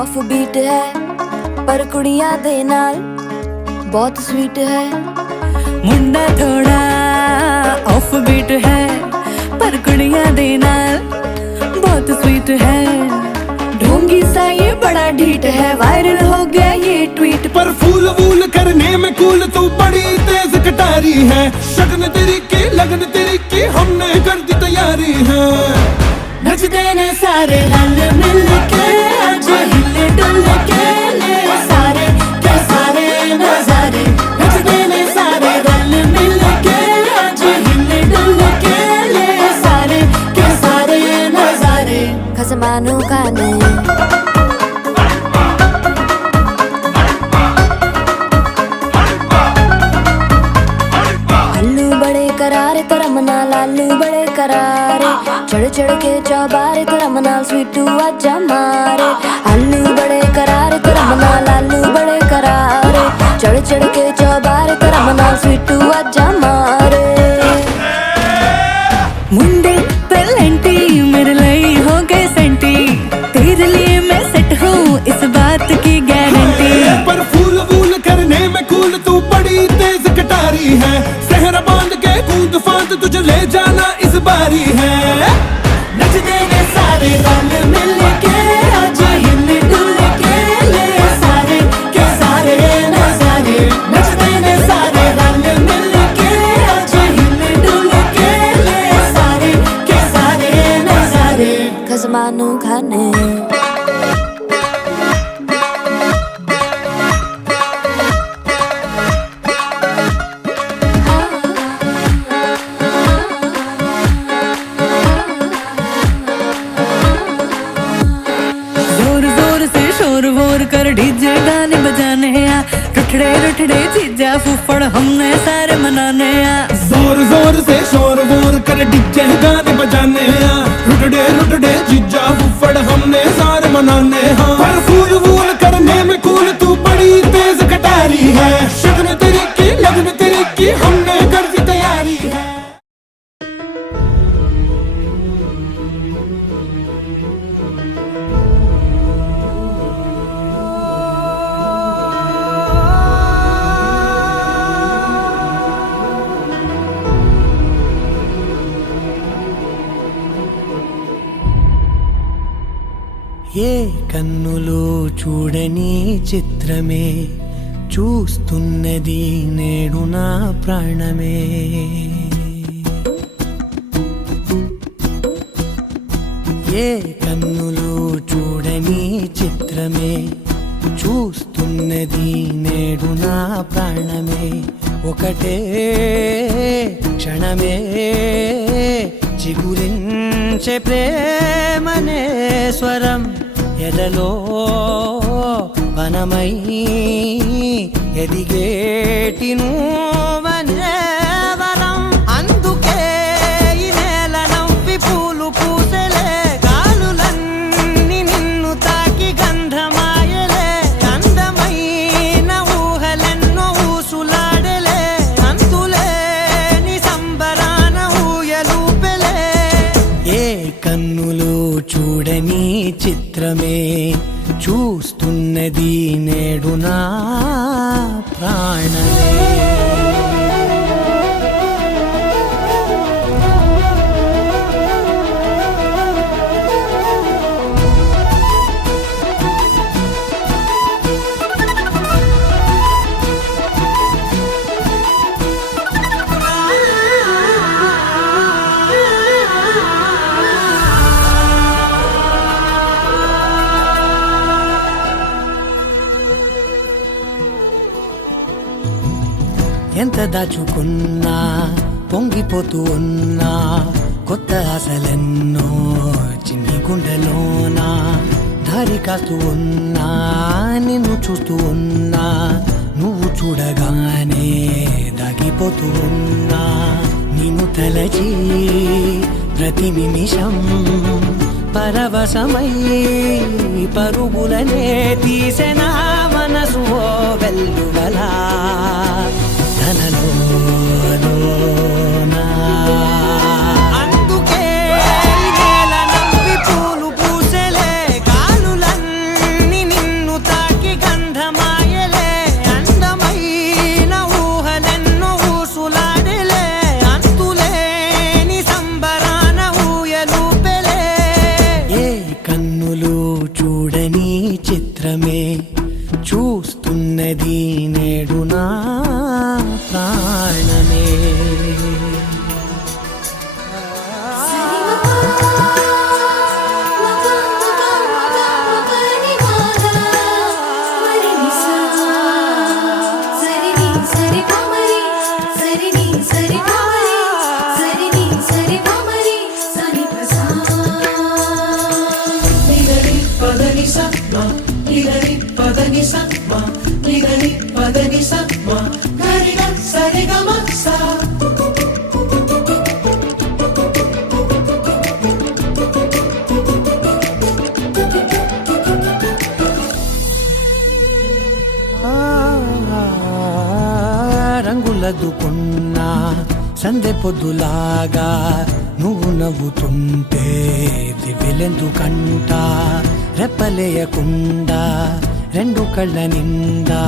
Off beat है पर कुड़ियां दे नाल बहुत स्वीट है। मुंडा थोड़ा ऑफ बीट है पर कुड़ियां दे नाल बहुत स्वीट है। ढोंगी सा ये बड़ा ढीठ है, वायरल हो गया ये ट्वीट। पर फूल वूल करने में कूल तू बड़ी तेज कटारी है। शगन तेरी की लगन तेरी की हमने कर दी तैयारी है। नचते ने सारे रंग मिल के आज हिले डुल के ले सारे के सारे नजारे। नचते ने सारे रंग मिल के आज हिले डुल के ले सारे के सारे नजारे। खसमानू खाने अल्लू बड़े करारे तरम नाल आलू बड़े करारे। चढ़ चढ़ के चौबारे तरम नाल स्वीटू आजा मारे। आलू बड़े करारे तरम नाल आलू बड़े करारे। चढ़ चढ़ के चौबारे तरम नाल स्वीटू आजा मारे। मुंडे पेलेंटी मेरे लिए हो गए सेंटी, तेरे लिए मैं सेट हूँ इस बात की गारंटी। पर फूल वूल करने में कूल तू बड़ी तेज कटारी है। सहरा बांध के कूद फांद तुझे ले जाना इस बारी है। नचते ने सारे रंग मिल के आज हिले डुल के ले सारे के सारे नजारे। नचते ने सारे रंग मिल के आज हिले डुल के ले सारे के सारे नजारे। खसमानू खाने वोर कर डीजे गाने बजाने आ। रुठड़े रुठड़े चीजा फुफड़ हमने सारे मनाने आ। जोर जोर से शोर वोर कर डीजे गाने बजाने आ। रुटड़े रुटड़े जीजा फुफड़ हमने सारे मनाने हाँ। पर फूल वूल करने में कूल तू बड़ी तेज कटारी है। शगन तेरी की लगन तेरी की हमने कर दी तैयारी है। ఏ కన్నులు చూడని చిత్రమే చూస్తున్నది నేడు నా ప్రాణమే। ఏ కన్నులు చూడని చిత్రమే చూస్తున్నది నేడు నా ప్రాణమే। ఒకటే క్షణమే చిగురించే ప్రేమనే స్వరం ఎదలో వనమై ఎదిగేటి నువ్వనే వరం। అందుకే ఈ నేల నవ్వి పూలు పూసెలే, గాలులన్నీ నిన్ను తాకి గంధమాయలే। అందమైన ఊహలెన్నో ఊసులాడలే, అంతులేని సంబరాన ఊయలూపెలే। ఏ కన్నులు చూడని చిత్రమే చూస్తున్నది నేడు నా ప్రాణమే। ఎంత దాచుకున్నా పొంగిపోతూ ఉన్నా, కొత్త ఆశలెన్నో చిన్ని గుండెలోనా దారి కాస్తూ ఉన్నా। నిన్ను చూస్తూ ఉన్నా, నువ్వు చూడగానే దాగిపోతూ ఉన్నా। నిన్ను తలచి ప్రతి నిమిషం పరవశమై పరుగులనే తీసెనా మనసు ఓ వెల్లువలా తనలోనా। అందుకే నేల నవ్వి పూలు పూసెలే, గాలులన్నీ చూస్తున్నది నేడు నా ప్రాణమే. రంగులదుకున్నా సందె పొద్దులాగా నువ్వు నవ్వుతుంటే దివ్యలెందుకంట రెప్పలేయకుండా రెండు కళ్ళ నిండా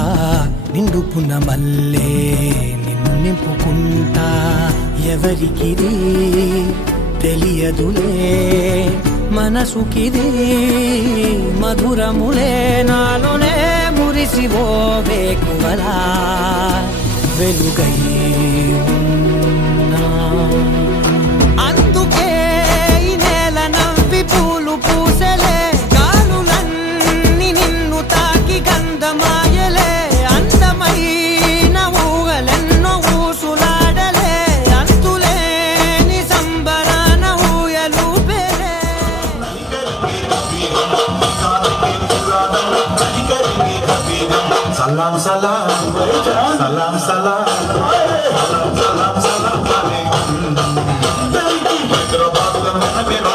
నిండుకున్న మల్లే నిన్ను నింపుకుంటా. ఎవరికిది తెలియదులే మనసుకిది మధురములే నాలోనే మురిసివో వేకువలా వెలుగై ఉన్నా. అందుకే ఈ నేల నవ్వి పూలు పూసలే గాలులన్నీ నిన్ను తాకి గంధమాయలే అందమైన ఊగలెన్నో ఊసులాడలే అంతులేని సంబరాన ఊయలూపేలే. Salam salam, salam salam, salam salam alaikum. Mera badla mera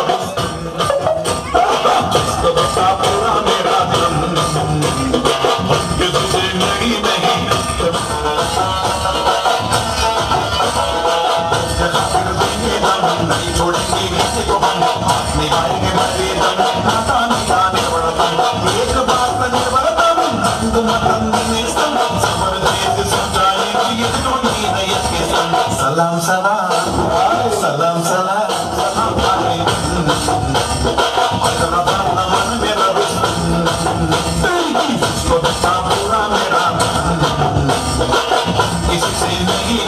jisko basa pura mera dilam. Ye tujhe nahi nahi छोड़ेंगे किसी को हम निभाएंगे मरे दम नाता निभाने पड़ता एक बात करने पड़ता Salam salam, salam salam, salam alaikum. Mera badla man mera jisko basa pura mera किसी से नहीं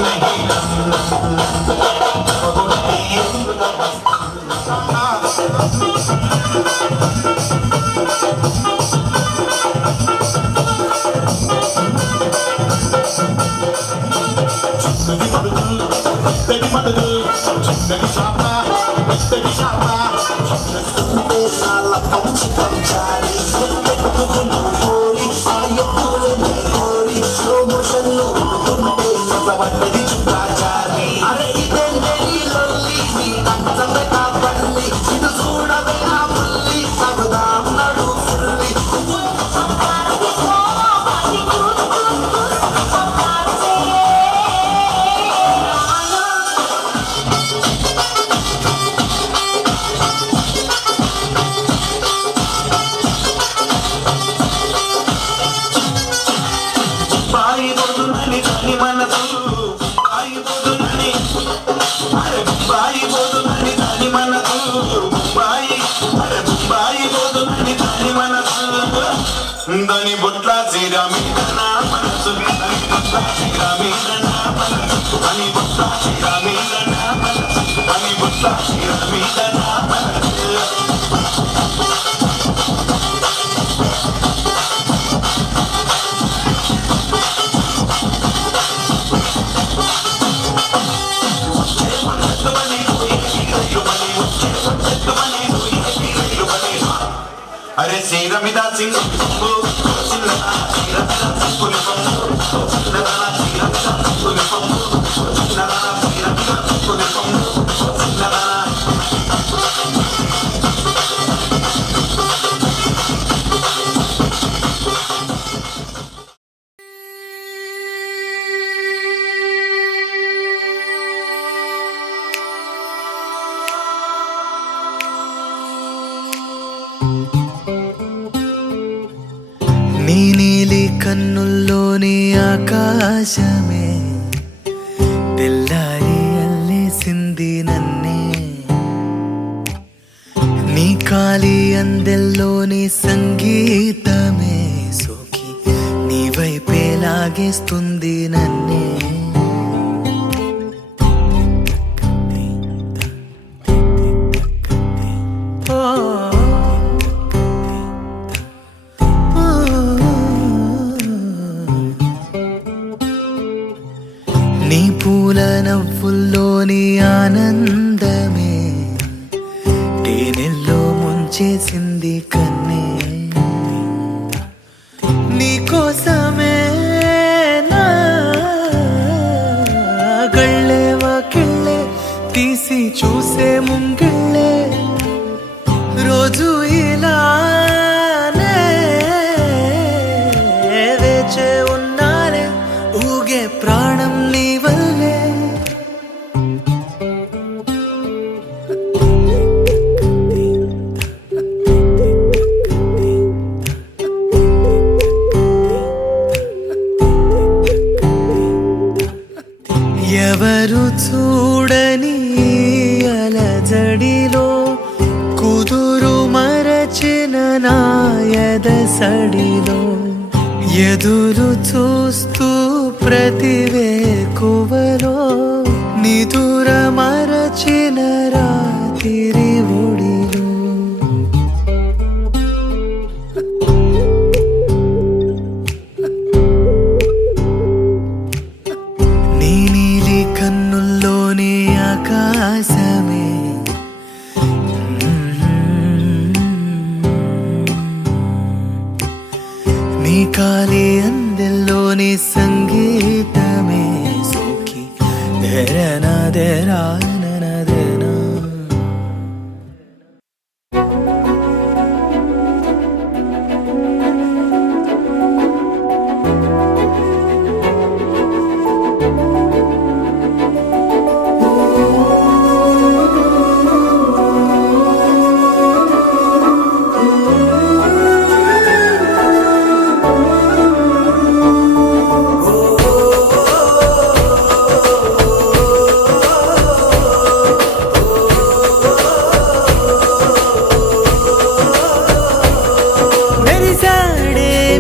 Dani butla zira mida na manasu, dani butla zira mida na manasu, dani butla zira mida na manasu, dani butla zira mida na manasu. Are Sira Mida Singh, నీ నీలి కన్నుల్లోని ఆకాశమే తెల్లారి అల్లేసింది నన్నే. నీ కాలి అందెల్లోని సంగీతమే లాగేస్తుంది నన్నే. నీ పూల నవ్వుల్లోని ఆనందమే తేనెల్లో ముంచేసింది కన్నే. నీ కోసమే నా గళ్ళే వాకిళ్ళే తీసి చూసే ముంగిళ్ళే రోజు ఇలానే వేచే ఉన్నానే ఊగే ప్రాణం నీ వల్లే. ఎవరు చూడని అలజడిలో కుదురు మరచిన నాయద సడిలో ఎదురు చూస్తూ ప్రతివేకువలో నిదుర మరచిన రాత్రి ఒడిలో. నీ నీలి కన్నుల్లోని ఆకాశమే నీ కాలి అందెల్లోని సంగీతమే సోకి దేరనా దేరానా దేనా.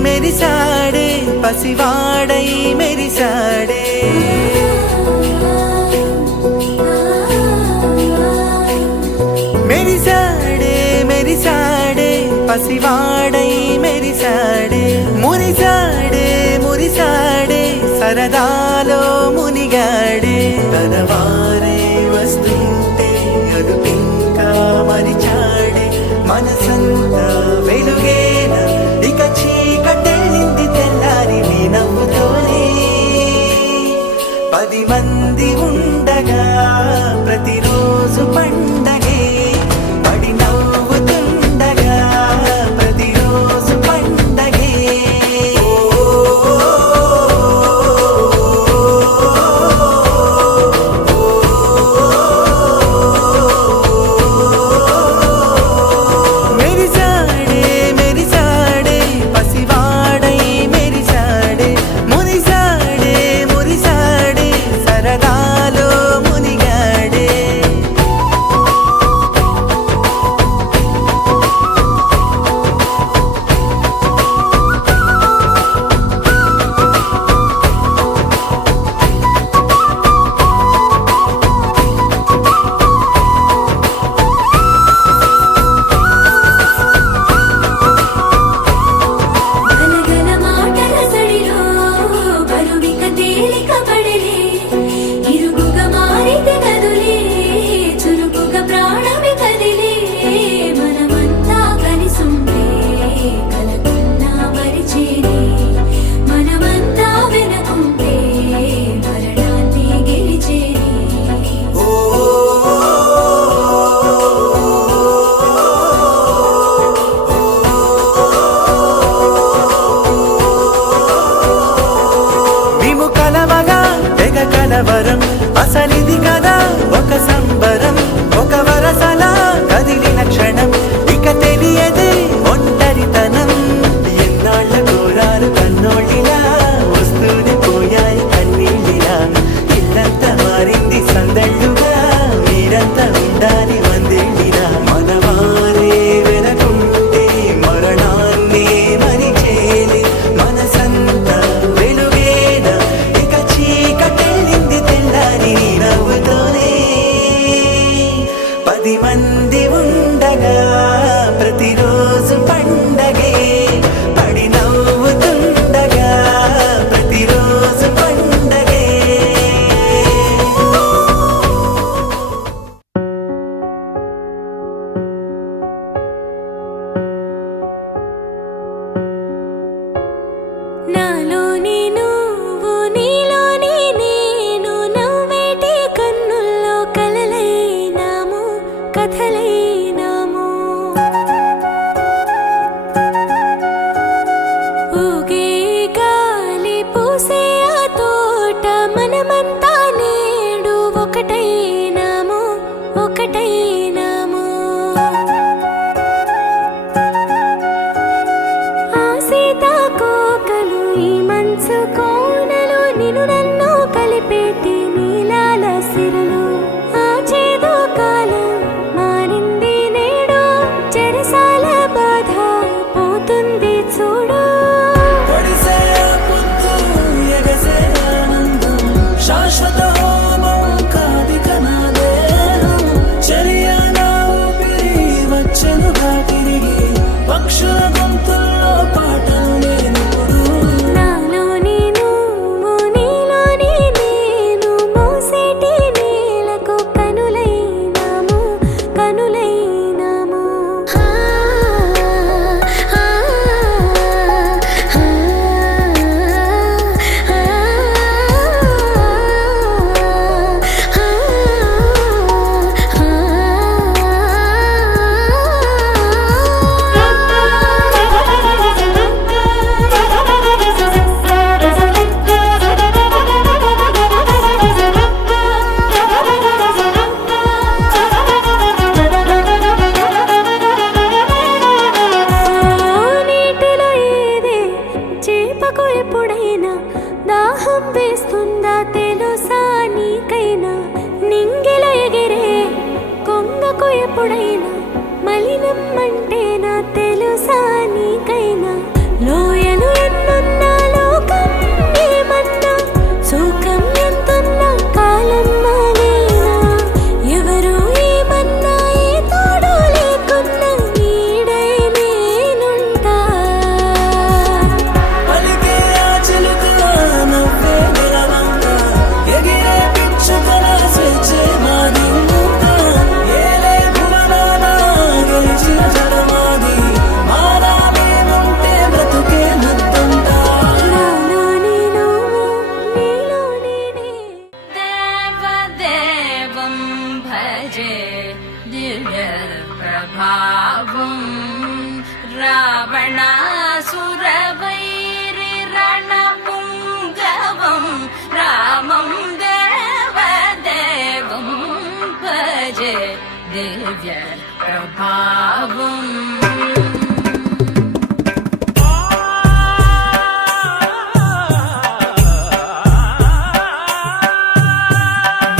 మెరిసాడే పసివాడై మెరిసాడే మెరిసాడే మెరిసాడే పసివాడై మెరిసాడే మురిసాడే మురిసాడే సరదాలో మునిగాడే. తనవారే వస్తుంటే అదుపింకా మరిచాడే మనసంతా వెలుగేన ఇక చీకటెళ్ళింది తెల్లారి నీ నవ్వుతోనే. 10 మంది ఉండగా ప్రతిరోజు పండగే పడి నవ్వుతుండగా ప్రతిరోజు పండగే. మెరిసాడే మెరిసాడే పసివాడై మెరిసాడే మురిసాడే మురిసాడే సరదాలో మునిగాడే. గలగల మాటల సడిలో బరువిక తేలిక పడలే ఇరుగుగా మారితే కదులే చురుకుగా ప్రాణమి కదిలే. మనమంతా కలిసుంటే కలకున్నా మరిచేనే మనమంతా వెనకుంటే మరణాన్ని గెలిచేనే. మేము కలవగా తెగ కలవరం అసలిది కదా ఒక సంబరం. ఒక వరసలా కదిలిన క్షణం ఇక తెలియదే ఒంటరితనం. ఎన్నాళ్ళ కోరారు కన్నోళ్ళిలా వస్తూనే పోయాయి కన్నీళ్ళిలా. ఇల్లంతా మారింది సందళ్ళుగా మీరంతా ఉండాలి వందేళ్ళిలా. మనవారే వెనకుంటే మరణాన్ని మరిచేది మనసంతా వెలుగే నాలోని నువ్వు నీలోని నేను నవ్వేటి కన్నుల్లో కలలైనాము కథలైనాము ఊగే గాలి పూసే ఆ తోట మనమంతా నేడు ఒకటైనాము ఒకటైనాము ఆ సీతాకోకలు ఈ మంచు కోనలు నిన్ను నన్ను కలిపేటి నీలాల సిరులు ఆ చేదు కాలం మారింది నేడు చెరసాల బాధ పోతుంది చూడు పొడిసే పొద్దు ఎగసే ఆనందం శాశ్వత హోమం కాదిక నా దేహం చర్యన ఊపిరి వచ్చెనుగా తిరిగి పక్షుల గొంతుల్లో పాటలు నేనిప్పుడు నాలోని నువ్వు నీలోని నేను మోసేటి నీలకు కనులైనాము కనులైనాము నీటిలో ఏదే చేపకు ఎప్పుడైనా దాహం వేస్తుందా తెలుసా నీకైనా నింగిలో ఎగిరే కొంగకు ఎప్పుడైనా మలినం అంటేనా తెలుసా నీకైనా లోయలు ఎన్నున్నా లోకం ఏమన్నా సుఖం ఎంతున్నా కాలం మానేనా ఎవరు ఏమన్నా ఏ తోడు లేకున్నా నీడై నేనుంటా పలికే ఆ చిలుక నవ్వే నిలవంగా ఎగిరే పిచ్చుకల స్వేచ్ఛే మాది ఇంకా ఏలే భువనాన గెలిచిన జలమాది మారామేనుంటే బ్రతుకే ముద్దుంటా నాలోని నువ్వు నీలోని దేవదేవం భజే దివ్య ప్రభావం రావణాసురవైరి రణపుంగవం రామం దేవదేవం భజే దివ్య ప్రభావం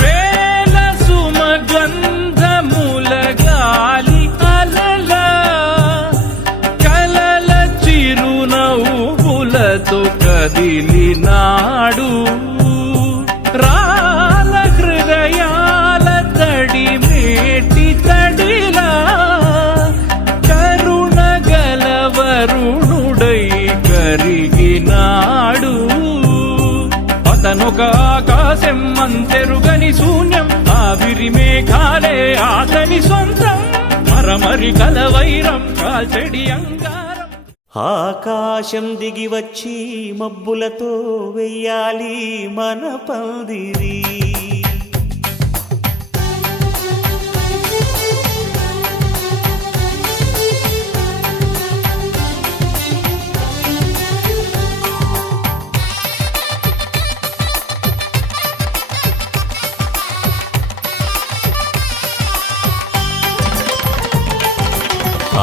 వేల సుమగంధముల గాలి అలల కలల చిరునవ్వులతో కదిలినాడు రాల హృదయాల తడి మేటి తడిలా కరుణ గలవరుణుడై కరిగినాడు అతనొక ఆకాశం అంతెరుగని శూన్యం ఆవిరి మేఘాలే అతని సొంతం మరమరి కలవైరం కాల్చెడి అంగారం ఆకాశం దిగి వచ్చి మబ్బులతో వెయ్యాలి మన పందిరి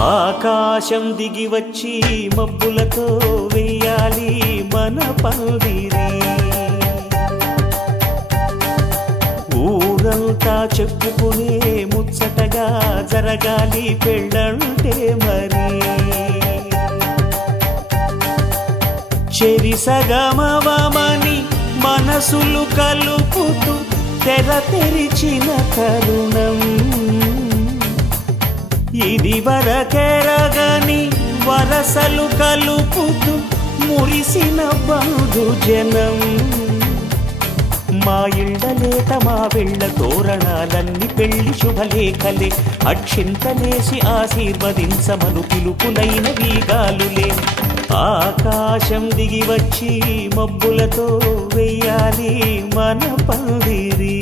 ఆకాశం దిగి వచ్చి మబ్బులతో వెయ్యాలి మన పందిరి ఊరంతా చెప్పుకునే ముచ్చటగా జరగాలి పెళ్ళంటే మరి చెరిసగమవమని మనసులు కలుపుతూ తెర తెరిచిన తరుణం ఇది వరకెరగని వరసలు కలుపుతూ మురిసిన బంధుజనం మా ఇళ్ళలేత మా వెళ్ళ తోరణాలన్నీ పెళ్లి శుభలేఖలే అక్షింతలేసి ఆశీర్వదించమను పిలుపులైన వీగాలులే ఆకాశం దిగి వచ్చి మబ్బులతో వెయ్యాలి మన పందిరి.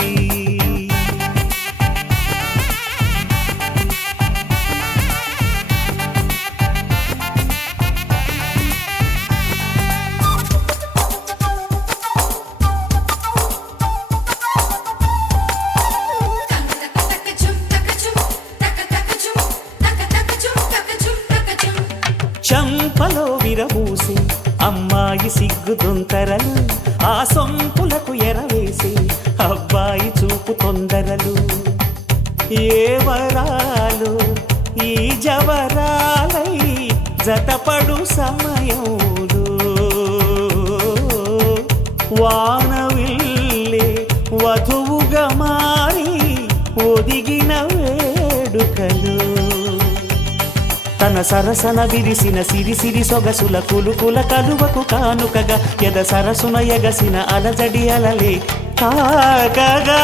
చంపలో విరబూసి అమ్మాయి సిగ్గు దొంతరలు, ఆ సొంపులకు ఎరవేసి అబ్బాయి చూపు తొందరలు. ఏ వరాలు ఈ జవరాలై జతపడు సమయంలో, వానవిల్లే వధువుగా మారి ఒదిగిన వేడుకలు. తన సరసన విరిసిన సిరిసిరి సొగసుల కులుకుల కలువకు కానుకగా ఎద సరసున ఎగసిన అలజడి అలలే తాగగా.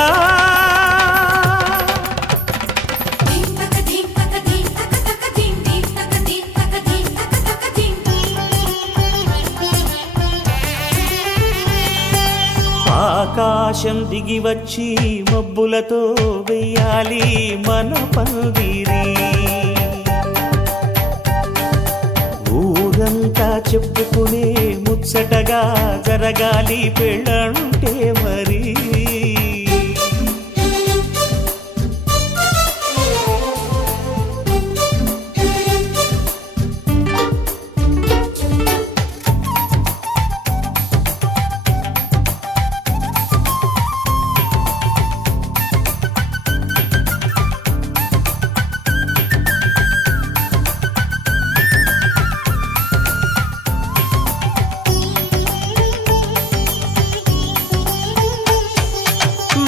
ఆకాశం దిగి వచ్చి మబ్బులతో వెయ్యాలి మన పందిరి. ఊరంతా చెప్పుకునే ముచ్చటగా జరగాలి పెళ్ళంటే మరి.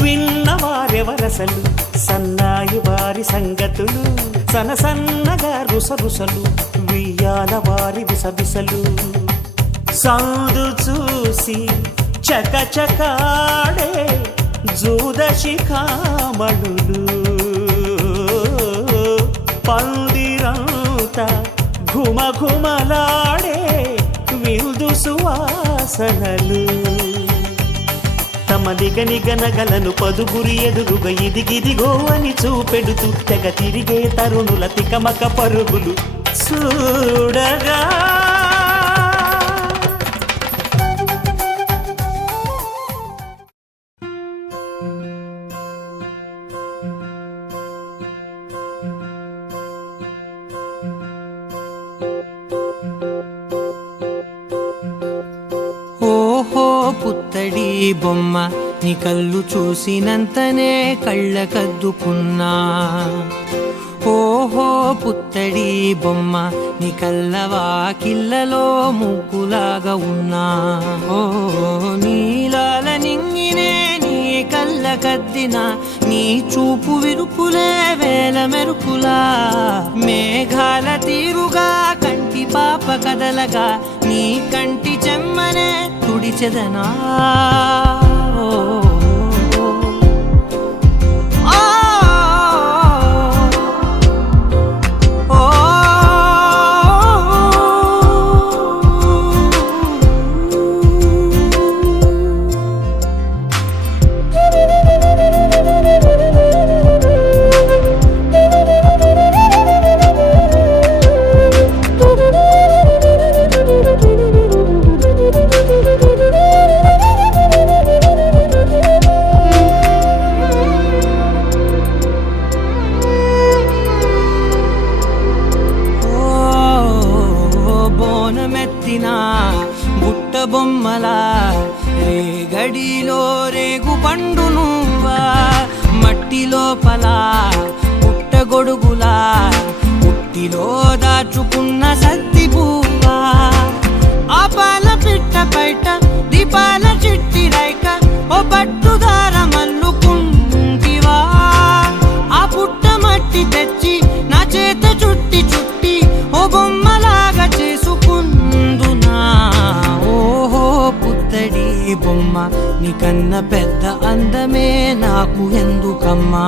విన్నవారెవరసలు సన్నాయి వారి సంగతులు, సనసన్నగా రుసరుసలు వియ్యాల వారి విసవిసలు. సౌదు చూసి చకచకాడే జూదశిఖామణులు, పందిరంతా ఘుమఘుమలాడే విందు సువాసనలు. తమ నిగనిగనగలను పదుగురి ఎదురుగా ఇదిగిదిగో అని చూపెడుతూ తెగ తిరిగే తరుణుల తికమక పరుగులు చూడగా. ఓహో పుత్తడి బొమ్మ నీ కళ్ళు చూసినంతనే కళ్ళకద్దుకున్నా. ఓహో పుత్తడి బొమ్మ నీ కళ్ళవాకిళ్ళలో ముగ్గులాగా ఉన్నా. ఓ నీలాల నింగినే నీ కళ్ళకద్దిన, నీ చూపు విరుపులే వేల మెరుపులా. మేఘాల తీరుగా కంటి పాప కదలగా, నీ కంటి చెమ్మనే తుడిచెదనా. బుట్ట బొమ్మలా రేగడిలో రేగు పండు నువ్వా. మట్టి లోపల పుట్టగొడుగులా పుట్టిలో దాచుకున్న సత్తి పువ్వా. ఆ పాల పిట్ట బయట దీపాల చిట్టి రైక ఓ పట్టుదార మల్లుకుంటివా. ఆ పుట్ట మట్టి తెచ్చి నా చేత చుట్టి చుట్టి ఓ బొమ్మలాగా చేసుకుందునా. ఓహో పుత్తడి బొమ్మ నీకన్నా పెద్ద అందమే నాకు ఎందుకమ్మా.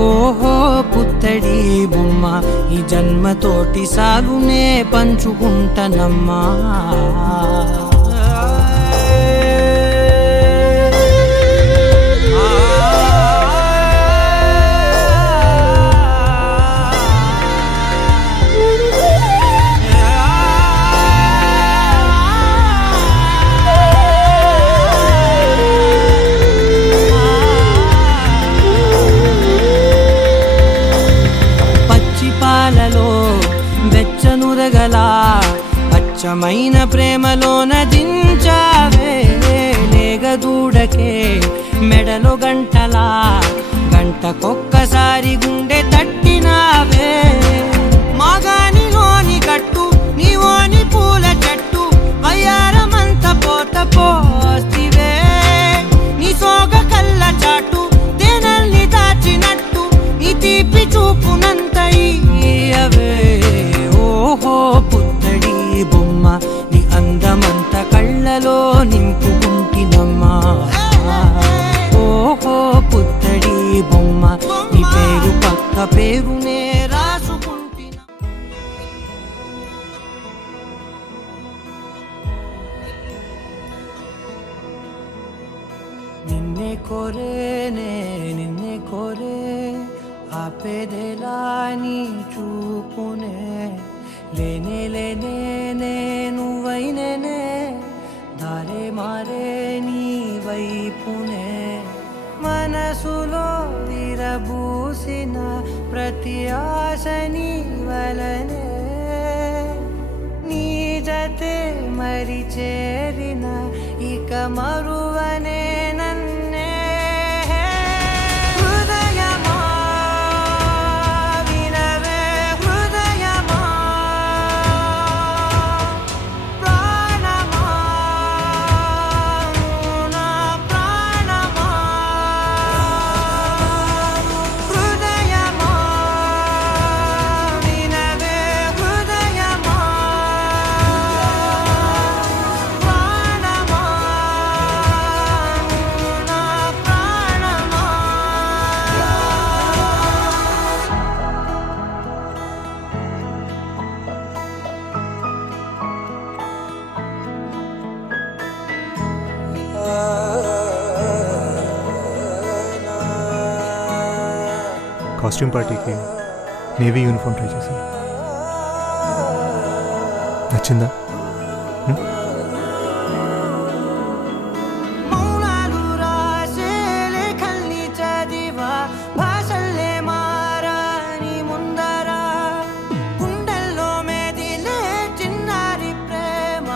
ఓహో పుత్తడి బొమ్మ ఈ జన్మతోటి సాగునే పంచుకుంటనమ్మా. వెచ్చనురగలా అచ్చమైన ప్రేమలోన దించావే లేగదూడకే మెడలో గంటలా గంటకొక్కసారి గుండె తట్టినావే మాగానిలోని కట్టు నీవోని పూల చెట్టు వయ్యారమంత పోత పోస్తివే నీ సోగ కళ్ళ చాటు తేనల్ని దాచినట్టు నీ తీపి చూపునంత ఇయ్యవే. ఓహో పుత్తడి బొమ్మ నీ అందమంత కళ్ళలో నింపుకుంటినమ్మా. ఓహో పుత్తడి బొమ్మ నీ పేరు పక్క పేరునే రాసుకుంటిన. నిన్నే కోరేనే నిన్నే కోరే ఆపేదెలా నీ చూపునే లేనే లేనే నువ్వైనేనే దారే మారే నీ వైపునే మనసులో విరబూసిన ప్రతి ఆశ నీ వలనే నీ జతే మరి చేరిన ఇక మరువనే నన్నే. కాస్ట్యూమ్ పార్టీకి నేవీ యూనిఫామ్ ట్రై చేశాను. నచ్చిందా? మౌనాలు రాసే లేఖల్ని చదివా భాషల్లే మారాని ముందర గుండెల్లో మెదిలే చిన్నారి ప్రేమ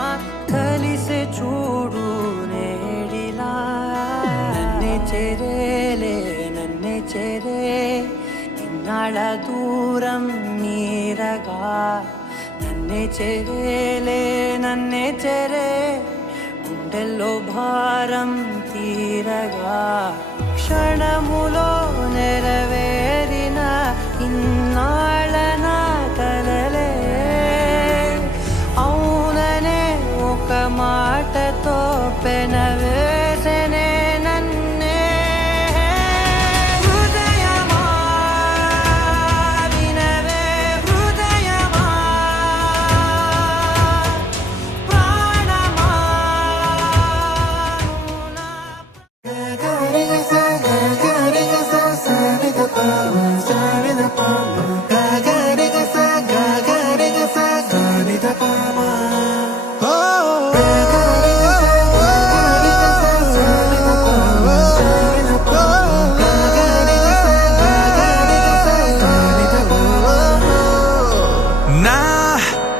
కలిసే చూడు నేడిలా. నన్నే చేరేలే నన్నే చేరే ఇన్నాళ్ళ దూరం మీరగా నన్నే చేరేలే నన్నే చేరే గుండెల్లో భారం తీరగా క్షణములో నెరవేరిన ఇన్నాళ్ళ నా కలలే అవుననే ఒక మాటతో పెనవేసనే నన్నే.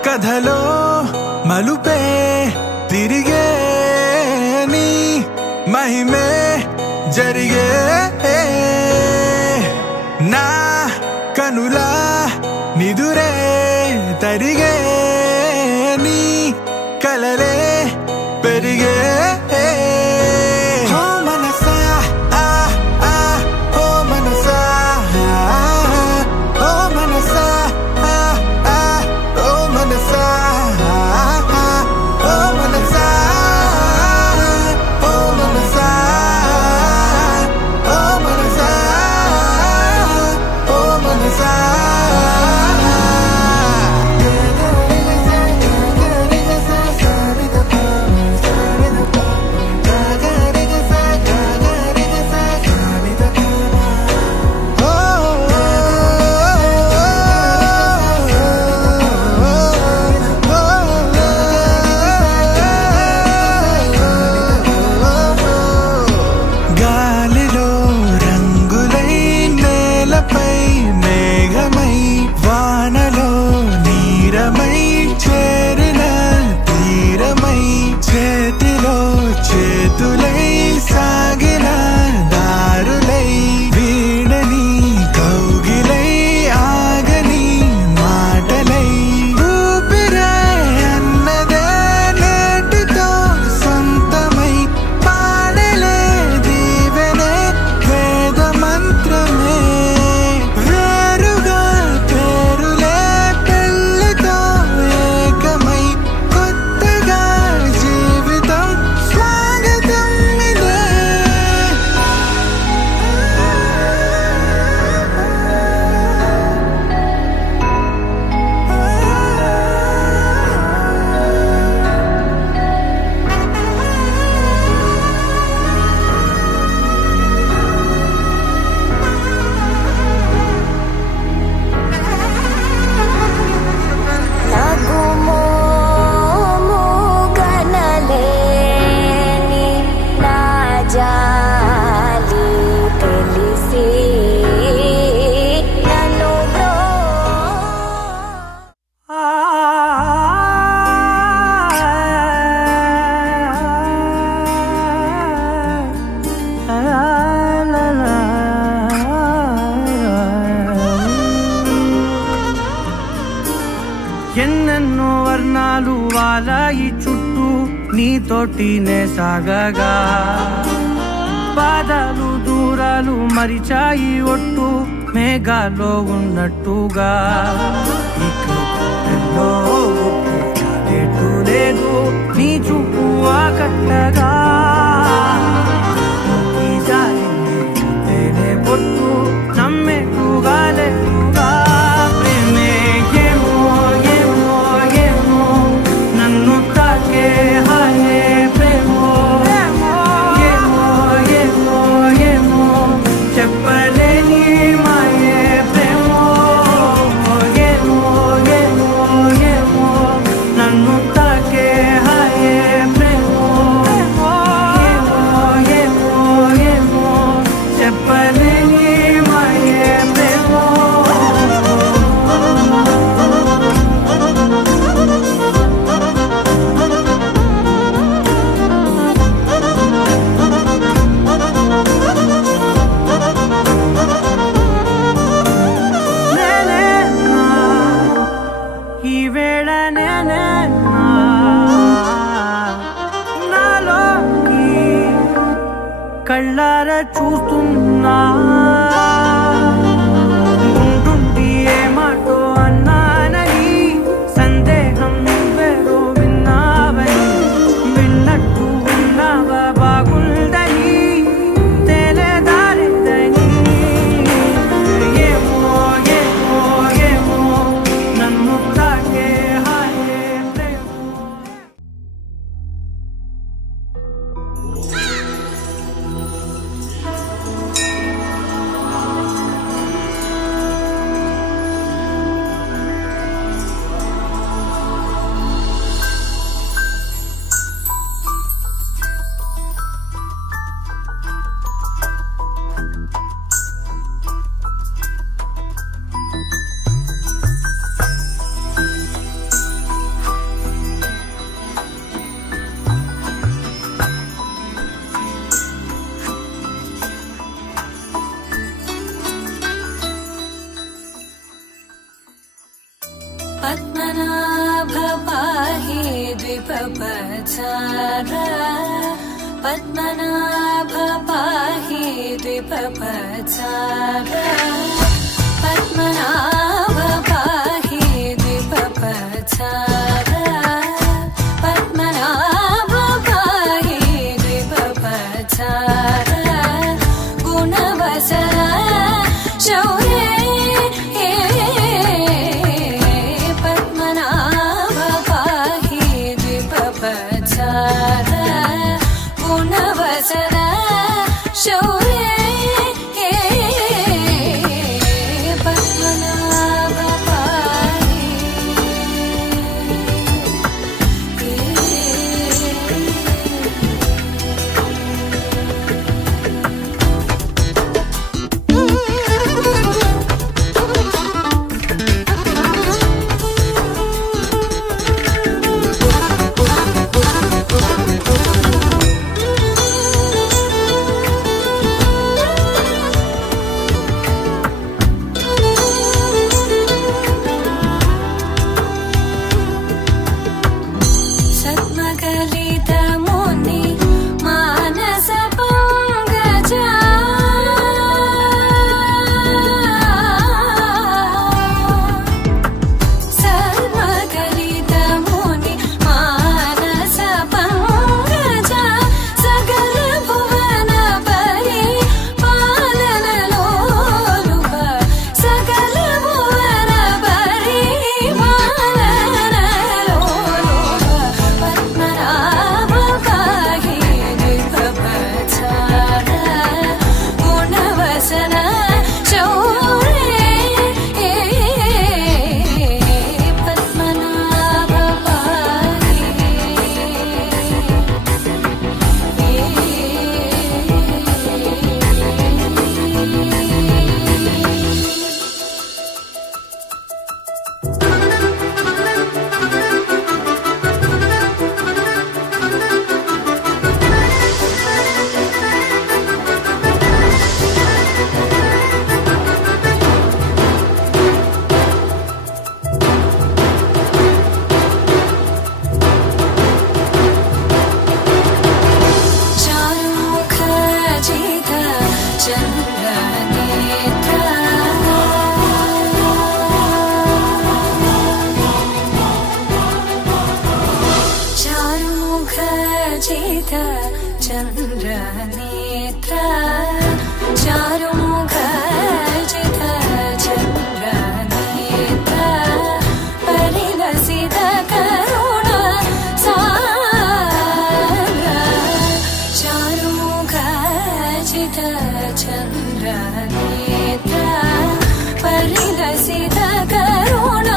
కథలో మలుపే తిరిగే నీ మహిమే జరిగే నా కనులా నిదురే తరిగే నీ కలలే పెరిగే. నీతోటినే సాగగా బాధలు దూరాలు మరిచాయి ఒట్టు మేఘాలో ఉన్నట్టుగా ఇక గుండెల్లో ఒట్టు లేదు నీ చూపు ఆకట్టగా ఈ జాలిని చూస్తేనే పొట్టు నమ్మేట్టుగా లేదుగా ప్రేమే ఏమో ఏమో ఏమో నన్ను తాకే హాయే ప్రేమో ఏమో ఏమో ఏమో చెప్పలేని మాయే ప్రేమో ఏమో ఏమో ఏమో నన్ను తాకే హాయే ప్రేమో ఏమో ఏమో ఏమో చెప్పలేని మాయే ప్రేమో నేనేనా ఈ వేళ నేనేనా నాలోకి కళ్ళారా చూస్తున్నా ఉంటుండి ఏ మాటో అన్నానని సందేహం నువ్వేరో విన్నావని విన్నట్టు విన్నావా బాగుందని తెలియదారిద్దని ఏమో ఏమో ఏమో నన్ను తాకే హాయే ప్రేమో पद्मनाभ पाहि द्विपपचार पद्मनाभ पाहि द्विपपचार पद्मनाभ पाहि द्विपपचार पद्मनाभ पाहि द्विपपचार गुणवसर शौर्ये पद्मनाभ पाहि द्विपपचार गुणवसर शौर्ये पद्मनाभ पाहि चारुमुखजित चन्द्रनेत्र चारुमुखजित चन्द्रनेत्र परिलसित करुण सान्द्र चारुमुखजित चन्द्रनेत्र परिलसित करुण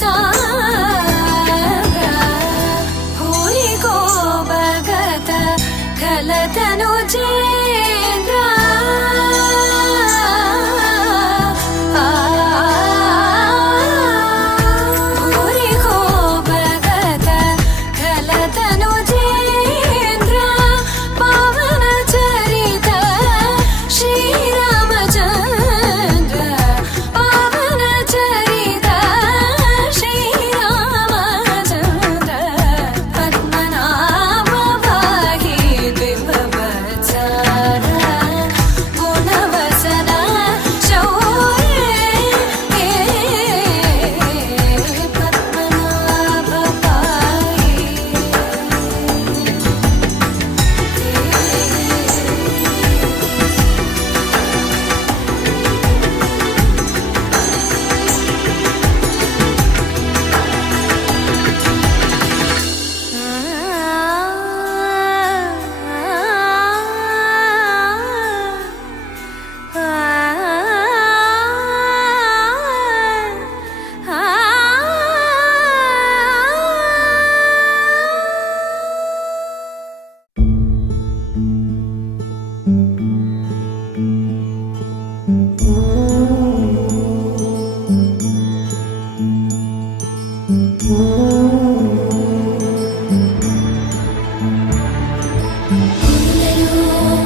सान्द्र भूरि को भगत खलतनु चेन्द्र भूरि को भगत खलतनु चेन्द्र पावन चरित श्रीरामचन्द्र पावन चरित श्रीरामचन्द्र पद्मनाभ पाहि दिव्यवत्सर गुणवसन शौर्ये पद्मनाभ पाहि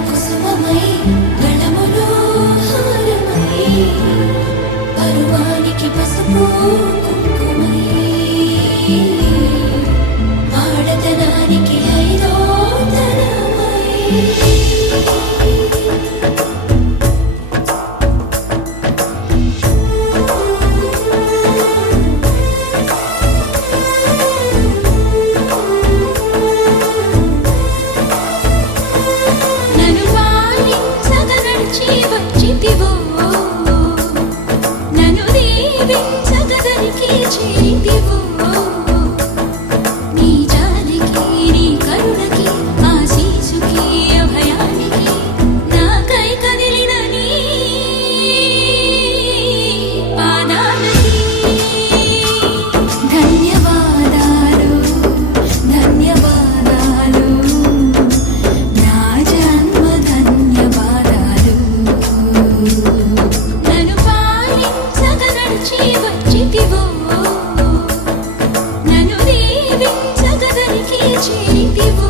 కుసుమమై గళములో హారమై పరువానికి పసుపు కుంకుమై ఆడతనానికి ఐదో తనమై నన్ను పాలించగ నడిచి వచ్చితివో నన్ను దీవించగ దరికి చేరితివో నీ జాలికి నీ కరుణకి ఆశీసుకి అభయానికి నాకై కదిలిన నీ పాదాలకి ధన్యవాదాలు ధన్యవాదాలు నా జన్మ ధన్యవాదాలు నన్ను పాలించగ నడిచి వచ్చితివో నన్ను దీవించగ దరికి చేరితివో